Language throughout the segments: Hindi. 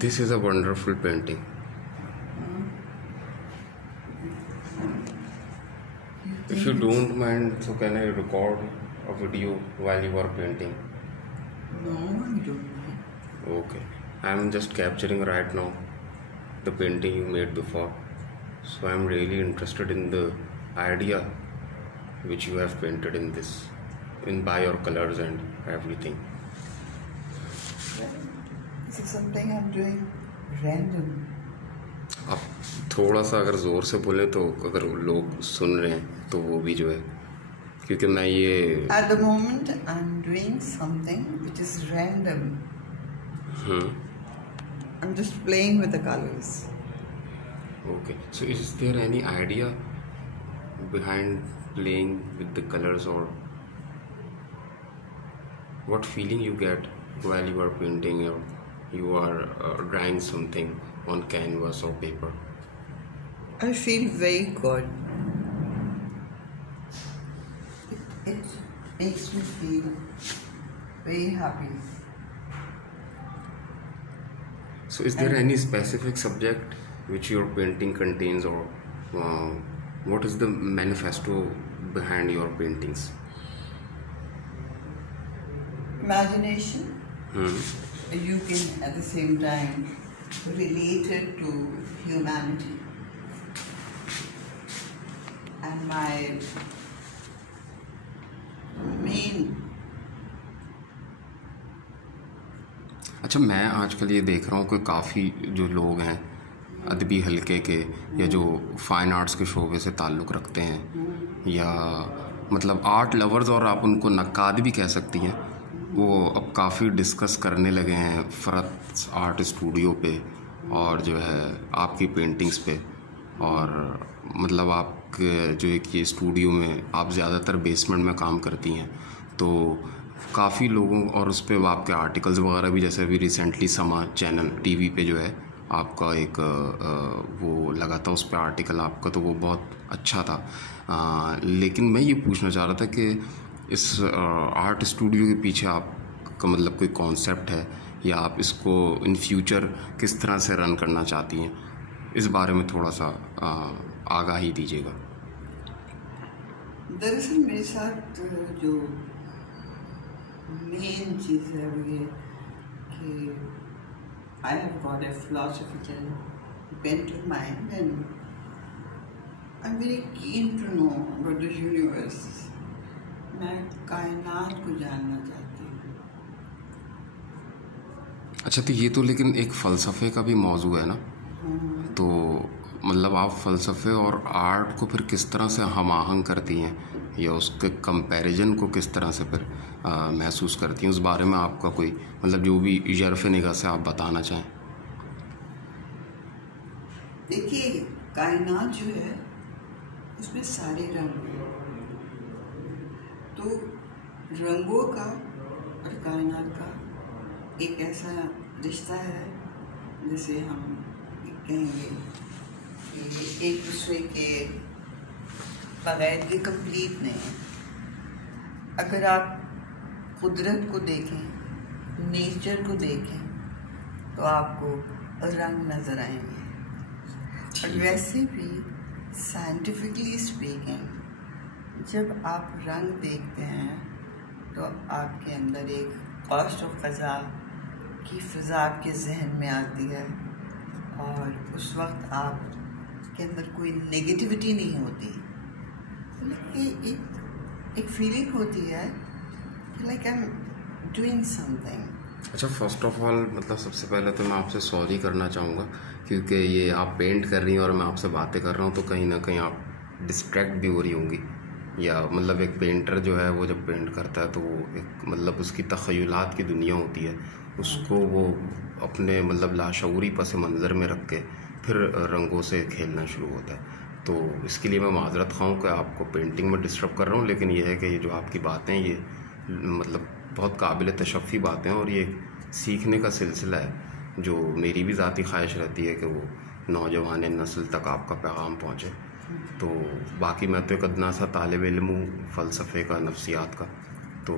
This is a wonderful painting. If you don't mind, so can I record a video while you are painting? No, I don't know. Okay. I'm just capturing right now the painting you made before. So I'm really interested in the idea which you have painted in this, in by your colors and everything. This is something I'm doing random. आप थोड़ा सा अगर ज़ोर से बोले तो अगर लोग सुन रहे हैं तो वो भी जो है, क्योंकि मैं ये At the moment, I'm doing something which is random. I'm just playing with the colors. Okay. So is there any idea behind playing with the colors, or what feeling you get while you are painting or you are drawing something on canvas or paper? I feel very good. It makes me feel very happy. So is there any specific subject which your painting contains, or what is the manifesto behind your paintings? Imagination. You can at the same time relate it to humanity. And my main अच्छा, मैं आजकल ये देख रहा हूँ कि काफ़ी जो लोग हैं अदबी हलके के या जो फाइन आर्ट्स के शोबे से ताल्लुक़ रखते हैं, या मतलब आर्ट लवर्स, और आप उनको नक्काद भी कह सकती हैं, वो अब काफ़ी डिस्कस करने लगे हैं फ़रत आर्ट स्टूडियो पे और जो है आपकी पेंटिंग्स पे। और मतलब आपके जो एक ये स्टूडियो में आप ज़्यादातर बेसमेंट में काम करती हैं, तो काफ़ी लोगों और उस पर आपके आर्टिकल्स वगैरह भी, जैसे अभी रिसेंटली समा चैनल टीवी पे जो है आपका एक वो लगा था, उस पर आर्टिकल आपका, तो वो बहुत अच्छा था। लेकिन मैं ये पूछना चाह रहा था कि इस आर्ट स्टूडियो के पीछे आपका मतलब कोई कॉन्सेप्ट है, या आप इसको इन फ्यूचर किस तरह से रन करना चाहती हैं, इस बारे में थोड़ा सा आगाही दीजिएगा। दरअसल मेरे साथ जो मेन चीज़ है वो ये कि I have got a philosophical bent of mind and I'm very keen to know about the universe. मैं कायनात को जानना चाहती हूँ। अच्छा, तो ये तो लेकिन एक फ़लसफ़े का भी मौजू है ना, तो मतलब आप फ़लसफ़े और आर्ट को फिर किस तरह से हम आहंग करती हैं, या उसके कंपैरिजन को किस तरह से फिर महसूस करती हैं, उस बारे में आपका कोई मतलब जो भी ज़र्फ़ निगाह से आप बताना चाहें। देखिए, कायनात जो है उसमें सारे रंग हैं, तो रंगों का और कायनात का एक ऐसा रिश्ता है जिसे हम कहेंगे कि एक दूसरे के बगैर ये कंप्लीट नहीं है। अगर आप कुदरत को देखें, नेचर को देखें, तो आपको रंग नज़र आएंगे। और वैसे भी साइंटिफिकली स्पीकिंग, जब आप रंग देखते हैं तो आपके अंदर एक कॉस्ट ऑफ फ़ज़ा की फ़ज़ा आपके जहन में आती है, और उस वक्त आपके अंदर कोई नेगेटिविटी नहीं होती, बल्कि एक फीलिंग होती है कि like I am doing something. अच्छा, फ़र्स्ट ऑफ ऑल मतलब सबसे पहले तो मैं आपसे सॉरी करना चाहूँगा, क्योंकि ये आप पेंट कर रही हैं और मैं आपसे बातें कर रहा हूँ, तो कहीं ना कहीं आप डिस्ट्रैक्ट भी हो रही होंगी। या मतलब एक पेंटर जो है वो जब पेंट करता है तो वो एक मतलब उसकी तख़य्युलात की दुनिया होती है, उसको वो अपने मतलब लाशऊरी पस मंज़र में रख के फिर रंगों से खेलना शुरू होता है। तो इसके लिए मैं माज़रत ख़्वाह हूँ कि आपको पेंटिंग में डिस्टर्ब कर रहा हूँ, लेकिन ये है कि ये जो आपकी बातें ये मतलब बहुत काबिल तशफ़ी बातें हैं, और ये सीखने का सिलसिला है जो मेरी भी ज़ाती ख्वाहिश रहती है कि वो नौजवान नस्ल तक आपका पैगाम पहुँचे। तो बाकी मैं तो एक अदना सा तालिब इल्म हूँ फ़लसफ़े का, नफ्सियात का, तो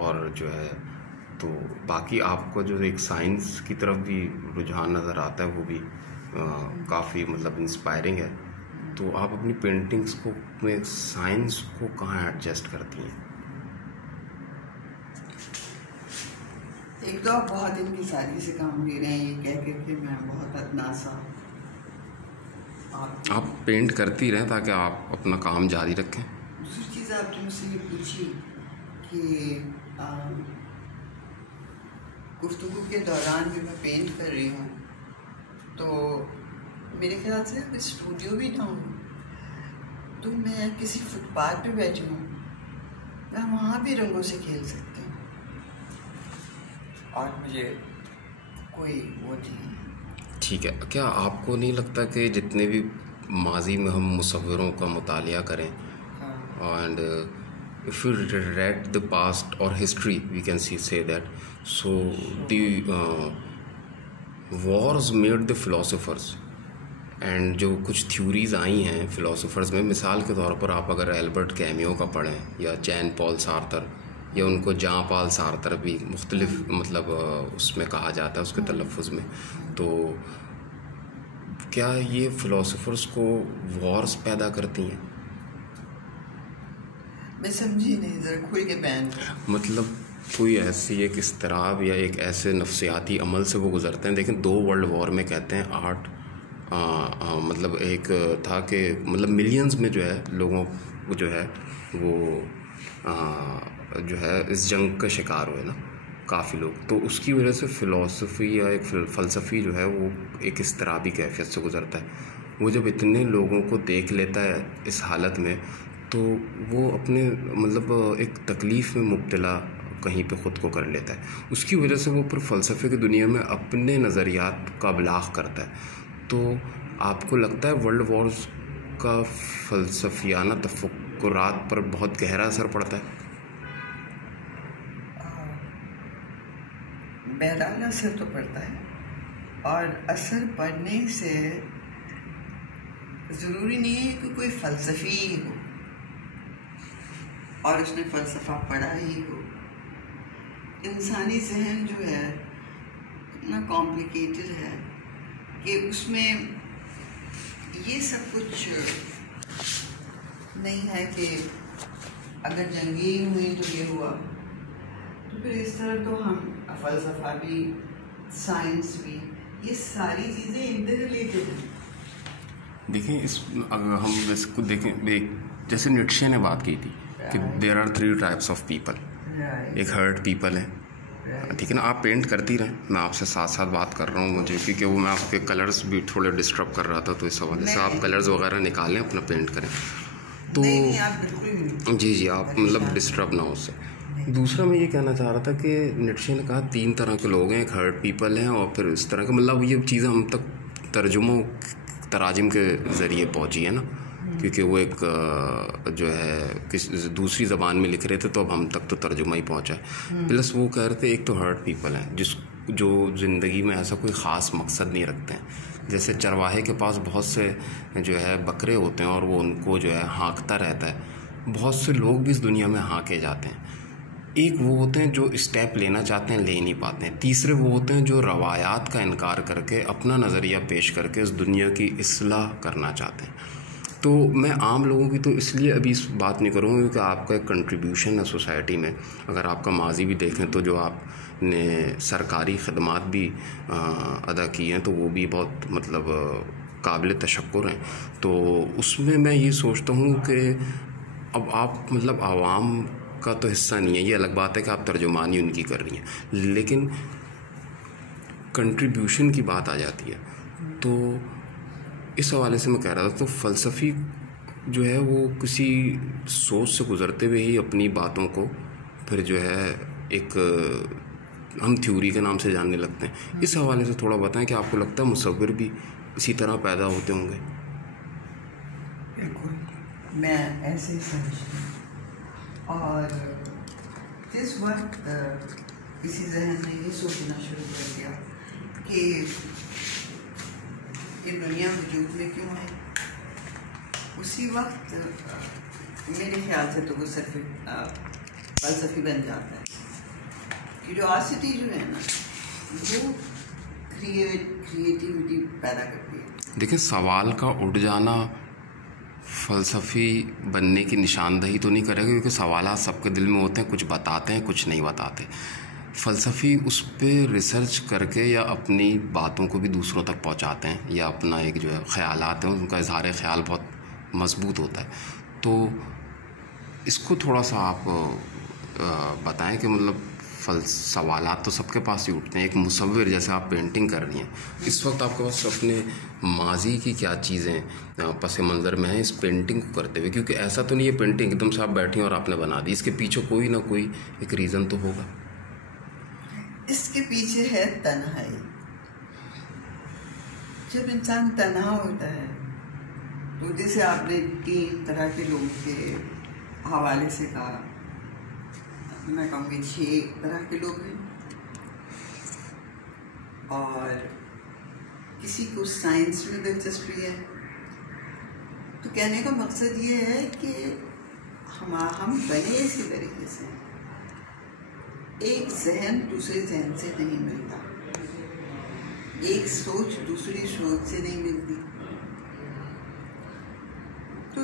और जो है तो बाकी आपको जो एक साइंस की तरफ भी रुझान नज़र आता है, वो भी काफ़ी मतलब इंस्पायरिंग है। तो आप अपनी पेंटिंग्स को में साइंस को कहाँ एडजस्ट करती हैं? एक तो आप बहुत इंतज़ारी से काम ले रहे हैं, ये कह कर के मैं बहुत अदनासा। आप पेंट करती रहें ताकि आप अपना काम जारी रखें। दूसरी चीज़ आपने मुझसे ये पूछी कि गुफ्तगू के दौरान भी मैं पेंट कर रही हूँ, तो मेरे ख्याल से अगर स्टूडियो भी ना हो तो मैं किसी फुटपाथ पे बैठी हूँ, मैं वहाँ भी रंगों से खेल सकती हूँ और मुझे कोई वो नहीं। ठीक है, क्या आपको नहीं लगता कि जितने भी माजी में हम मुसव्विरों का मुतालिया करें and if you read the past or history, we can say that, so the wars made the philosophers, and जो कुछ थ्योरीज़ आई हैं फ़िलासफ़र्स में, मिसाल के तौर पर आप अगर एल्बर्ट कैमियो का पढ़ें या जैन पॉल सार्तर, या उनको जॉन पॉल सार्तर भी मुख्तलिफ मतलब उसमें कहा जाता है उसके तलफ़ुज़ में, तो क्या ये फ़िलासफ़र्स को वॉर्स पैदा करती हैं? मैं समझी नहीं, ज़रा खुल के बयान। मतलब कोई ऐसी एक इस्तराब या एक ऐसे नफ्सियाती अमल से वो गुजरते हैं। देखें 2 वर्ल्ड वॉर में कहते हैं आर्ट मतलब एक था कि मतलब मिलियंस में जो है लोगों जो है वो जो है इस जंग का शिकार हुए ना काफ़ी लोग, तो उसकी वजह से फ़िलासफ़ी या एक फ़लसफ़ी जो है वो एक इस्तराबी कैफियत से गुजरता है। वो जब इतने लोगों को देख लेता है इस हालत में, तो वो अपने मतलब एक तकलीफ़ में मुब्तला कहीं पे ख़ुद को कर लेता है। उसकी वजह से वो फिर फ़लसफ़े की दुनिया में अपने नज़रियात का इब्लाग़ करता है। तो आपको लगता है वर्ल्ड वॉर्स का फ़लसफ़ियाना तफ़क्कुरात पर बहुत गहरा असर पड़ता है? बहरहाल असर तो पड़ता है, और असर पड़ने से ज़रूरी नहीं है कि कोई फ़लसफ़ी हो और उसने फ़लसफ़ा पढ़ा ही हो। इंसानी जहन जो है इतना कॉम्प्लिकेटेड है कि उसमें ये सब कुछ नहीं है कि अगर जंगी हुई तो ये हुआ, तो फिर इस तरह तो हम फ़लसफ़ा भी, साइंस भी, ये सारी चीज़ें इंटररिलेटेड हैं। देखिए अगर हम इसको देखें, जैसे नीट्शे ने बात की थी कि there are 3 types of people, एक हर्ट पीपल है, ठीक है ना। आप पेंट करती रहें, मैं आपसे साथ साथ बात कर रहा हूँ मुझे, क्योंकि वो मैं आपके कलर्स भी थोड़े डिस्टर्ब कर रहा था, तो इस हवाले से आप कलर्स वगैरह निकालें, अपना पेंट करें। तो नहीं, आप बिल्कुल जी आप मतलब डिस्टर्ब ना हो उससे। दूसरा मैं ये कहना चाह रहा था कि नीट्शे ने कहा 3 तरह के लोग हैं, एक हर्ट पीपल हैं और फिर इस तरह के, मतलब ये चीज़ें हम तक तर्जुमों तराजिम के ज़रिए पहुँची है ना, क्योंकि वो एक जो है किस दूसरी ज़बान में लिख रहे थे, तो अब हम तक तो तर्जुमा ही पहुँचा है। प्लस वो कह रहे थे एक तो हर्ट पीपल हैं जो ज़िंदगी में ऐसा कोई ख़ास मकसद नहीं रखते हैं। जैसे चरवाहे के पास बहुत से जो है बकरे होते हैं और वो उनको जो है हाँकता रहता है, बहुत से लोग भी इस दुनिया में हाँके जाते हैं। एक वो होते हैं जो स्टेप लेना चाहते हैं, ले नहीं पाते हैं। तीसरे वो होते हैं जो रवायात का इनकार करके अपना नज़रिया पेश करके इस दुनिया की इस्लाह करना चाहते हैं। तो मैं आम लोगों की तो इसलिए अभी इस बात नहीं करूँगा क्योंकि आपका एक कंट्रीब्यूशन है सोसाइटी में। अगर आपका माजी भी देखें तो जो आपने सरकारी खदमात भी अदा की हैं, तो वो भी बहुत मतलब काबिल तशक्कुर हैं। तो उसमें मैं ये सोचता हूँ कि अब आप मतलब आवाम का तो हिस्सा नहीं है, ये अलग बात है कि आप तर्जुमानी उनकी कर रही हैं, लेकिन कंट्रीब्यूशन की बात आ जाती है। तो इस हवाले से मैं कह रहा था, तो फ़लसफ़ी जो है वो किसी सोच से गुज़रते हुए ही अपनी बातों को फिर जो है एक हम थ्योरी के नाम से जानने लगते हैं। इस हवाले से थोड़ा बताएं कि आपको लगता है मुसव्विर भी इसी तरह पैदा होते होंगे? बिल्कुल, मैं ऐसे ही समझती हूँ। और जिस वक्त किसी जहन ने ये सोचना शुरू कर दिया कि ये दुनिया वजूद में क्यों है, उसी वक्त मेरे ख्याल से तो वो सिर्फ फ़लसफ़ी बन जाता है। क्यूरियोसिटी जो है ना वो क्रिएटिविटी पैदा करती है। देखिए, सवाल का उठ जाना फ़लसफ़ी बनने की निशानदही तो नहीं करेगा, क्योंकि सवालात सबके दिल में होते हैं, कुछ बताते हैं कुछ नहीं बताते। फ़लसफ़ी उस पर रिसर्च करके या अपनी बातों को भी दूसरों तक पहुंचाते हैं, या अपना एक जो है ख़यालात हैं उनका इज़हार ख़याल बहुत मजबूत होता है। तो इसको थोड़ा सा आप बताएं कि मतलब सवालात तो सबके पास ही उठते हैं। एक मुसव्विर जैसे आप पेंटिंग कर रही हैं, इस वक्त आपके पास अपने माजी की क्या चीज़ें पस मंज़र में हैं इस पेंटिंग को करते हुए? क्योंकि ऐसा तो नहीं है पेंटिंग एकदम से आप बैठी और आपने बना दी, इसके पीछे कोई ना कोई एक रीज़न तो होगा। इसके पीछे है तन्हाई। जब इंसान तन्हा होता है तो जैसे आपने 3 तरह के लोगों के हवाले से कहा, मैं कहूँगी 6 तरह के लोग हैं। और किसी को साइंस में दिलचस्पी है, तो कहने का मकसद ये है कि हम बने इसी तरीके से, एक जहन दूसरे जहन से नहीं मिलता, एक सोच दूसरी सोच से नहीं मिलती। तो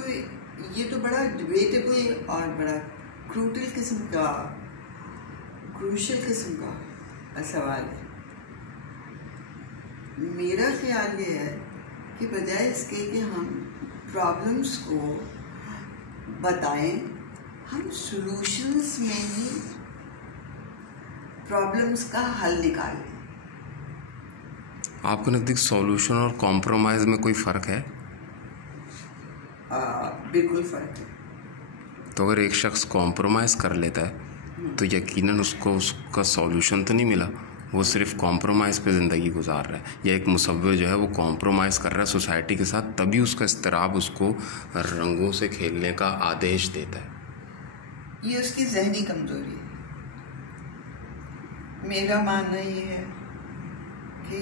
ये तो बड़ा डिबेटेबल और बड़ा क्रूटल किस्म का, क्रूशल किस्म का सवाल है। मेरा ख्याल ये है कि बजाय इसके कि हम प्रॉब्लम्स को बताएं, हम सॉल्यूशंस में ही प्रॉब्लम्स का हल निकालें। आपके नज़दीक सॉल्यूशन और कॉम्प्रोमाइज़ में कोई फ़र्क है? बिल्कुल फ़र्क है। तो अगर एक शख्स कॉम्प्रोमाइज़ कर लेता है तो यकीनन उसको उसका सॉल्यूशन तो नहीं मिला, वो सिर्फ कॉम्प्रोमाइज़ पे ज़िंदगी गुजार रहा है। या एक मुसव्विर जो है वो कॉम्प्रोमाइज़ कर रहा है सोसाइटी के साथ, तभी उसका इस्तिराब उसको रंगों से खेलने का आदेश देता है। ये उसकी ज़हनी कमज़ोरी है। मेरा मानना ये है कि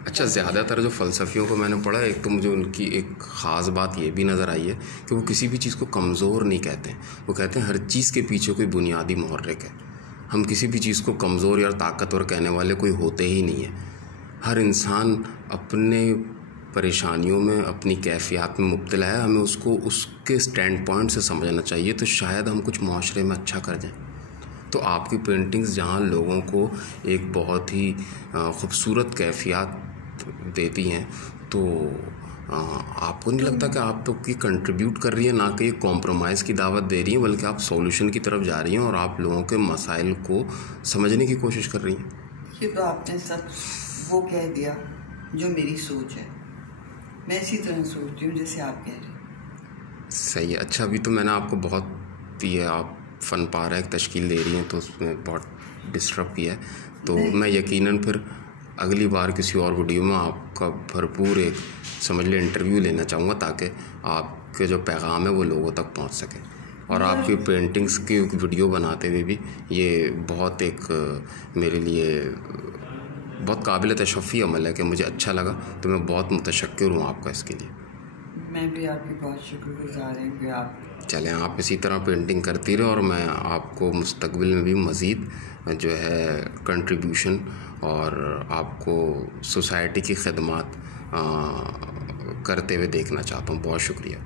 अच्छा, ज़्यादातर जो फ़लसफ़ियों को मैंने पढ़ा, एक तो मुझे उनकी एक ख़ास बात ये भी नज़र आई है कि वो किसी भी चीज़ को कमज़ोर नहीं कहते, वो कहते हैं हर चीज़ के पीछे कोई बुनियादी मुहर्रिक है। हम किसी भी चीज़ को कमज़ोर या ताकतवर कहने वाले कोई होते ही नहीं है। हर इंसान अपने परेशानियों में, अपनी कैफियत में मुब्तला है, हमें उसको उसके स्टैंड पॉइंट से समझना चाहिए, तो शायद हम कुछ माशरे में अच्छा कर जाएं। तो आपकी पेंटिंग्स जहाँ लोगों को एक बहुत ही ख़ूबसूरत कैफियत देती हैं, तो आपको नहीं लगता कि आप तो की कंट्रीब्यूट कर रही है, ना कि कॉम्प्रोमाइज़ की दावत दे रही हैं, बल्कि आप सॉल्यूशन की तरफ जा रही हैं और आप लोगों के मसाइल को समझने की कोशिश कर रही हैं? ये तो आपने सब वो कह दिया जो मेरी सोच है। मैं इसी तरह सोचती हूँ जैसे आप कह रहे हैं। सही है। अच्छा, अभी तो मैंने आपको बहुत ये आप फ़न पारा एक तश्कील दे रही हैं तो उसमें बहुत डिस्टर्ब किया है, तो मैं यकीनन फिर अगली बार किसी और वीडियो में आपका भरपूर एक समझ लें इंटरव्यू लेना चाहूँगा, ताकि आपके जो पैगाम है वो लोगों तक पहुँच सके। और आपकी पेंटिंग्स की वीडियो बनाते हुए भी ये बहुत एक मेरे लिए बहुत काबिल तशफ़ी अमल है कि मुझे अच्छा लगा, तो मैं बहुत मुतशक्किर हूँ आपका इसके लिए। मैं भी आपकी बहुत शुक्रगुज़ार हूँ कि आप चलें, आप इसी तरह पेंटिंग करती रहे और मैं आपको मुस्तकबिल में भी मज़ीद जो है कंट्रीब्यूशन और आपको सोसाइटी की खिदमत करते हुए देखना चाहता हूँ। बहुत शुक्रिया।